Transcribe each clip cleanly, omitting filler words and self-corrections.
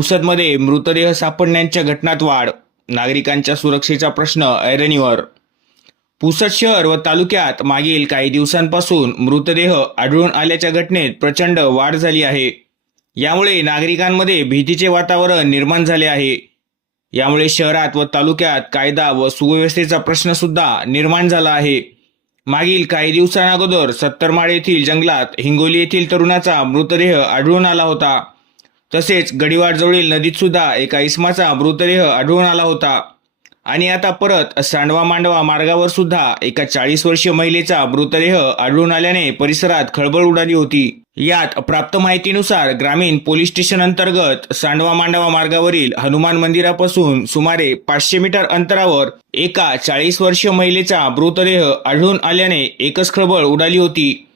पुसदमध्ये मृतदेह सापडण्याच्या घटनात वाढ, नागरिकांच्या सुरक्षेचा प्रश्न ऐरणीवर. पुसद शहर व तालुक्यात मागील काही दिवसांपासून मृतदेह आढळून आल्याच्या घटनेत प्रचंड वाढ झाली आहे. यामुळे नागरिकांमध्ये भीतीचे वातावरण निर्माण झाले आहे. यामुळे शहरात व तालुक्यात कायदा व सुव्यवस्थेचा प्रश्न सुद्धा निर्माण झाला आहे. मागील काही दिवसांअगोदर सत्तरमाळ येथील जंगलात हिंगोली येथील तरुणाचा मृतदेह आढळून आला होता. तसेच गडीवाडजवळील नदीत सुद्धा एका इसमाचा मृतदेह आढळून आला होता. आणि आता परत सांडवा मांडवा मार्गावर सुद्धा एका 40 वर्षीय महिलेचा मृतदेह आढळून आल्याने परिसरात खळबळ उडाली होती. यात प्राप्त माहितीनुसार ग्रामीण पोलीस स्टेशन अंतर्गत सांडवा मांडवा मार्गावरील हनुमान मंदिरापासून सुमारे 500 मीटर अंतरावर एका 40 वर्षीय महिलेचा मृतदेह आढळून आल्याने एकच खळबळ उडाली होती.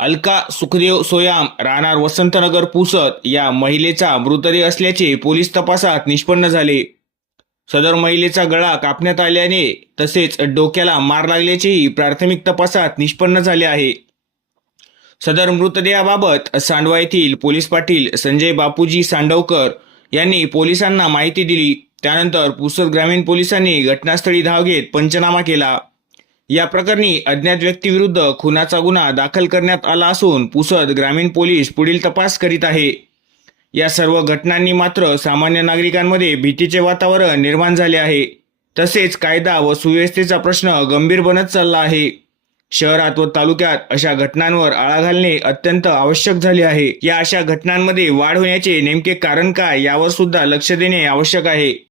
अलका सुखदेव सोयाम राहणार वसंतनगर पुसद या महिलेचा मृतदेह असल्याचे पोलीस तपासात निष्पन्न झाले. सदर महिलेचा गळा कापण्यात आल्याने तसेच डोक्याला मार लागल्याचेही प्राथमिक तपासात निष्पन्न झाले आहे. सदर मृतदेहाबाबत सांडवा येथील पोलीस पाटील संजय बापूजी सांडवकर यांनी पोलिसांना माहिती दिली. त्यानंतर पुसद ग्रामीण पोलिसांनी घटनास्थळी धाव घेत पंचनामा केला. या प्रकरणी अज्ञात व्यक्तीविरुद्ध खुनाचा गुन्हा दाखल करण्यात आला असून पुसद ग्रामीण पोलीस पुढील तपास करीत आहे. या सर्व घटनांनी मात्र सामान्य नागरिकांमध्ये भीतीचे वातावरण निर्माण झाले आहे. तसेच कायदा व सुव्यवस्थेचा प्रश्न गंभीर बनत चालला आहे. शहरात व तालुक्यात अशा घटनांवर आळा घालणे अत्यंत आवश्यक झाले आहे. या अशा घटनांमध्ये वाढ होण्याचे नेमके कारण काय यावर सुद्धा लक्ष देणे आवश्यक आहे.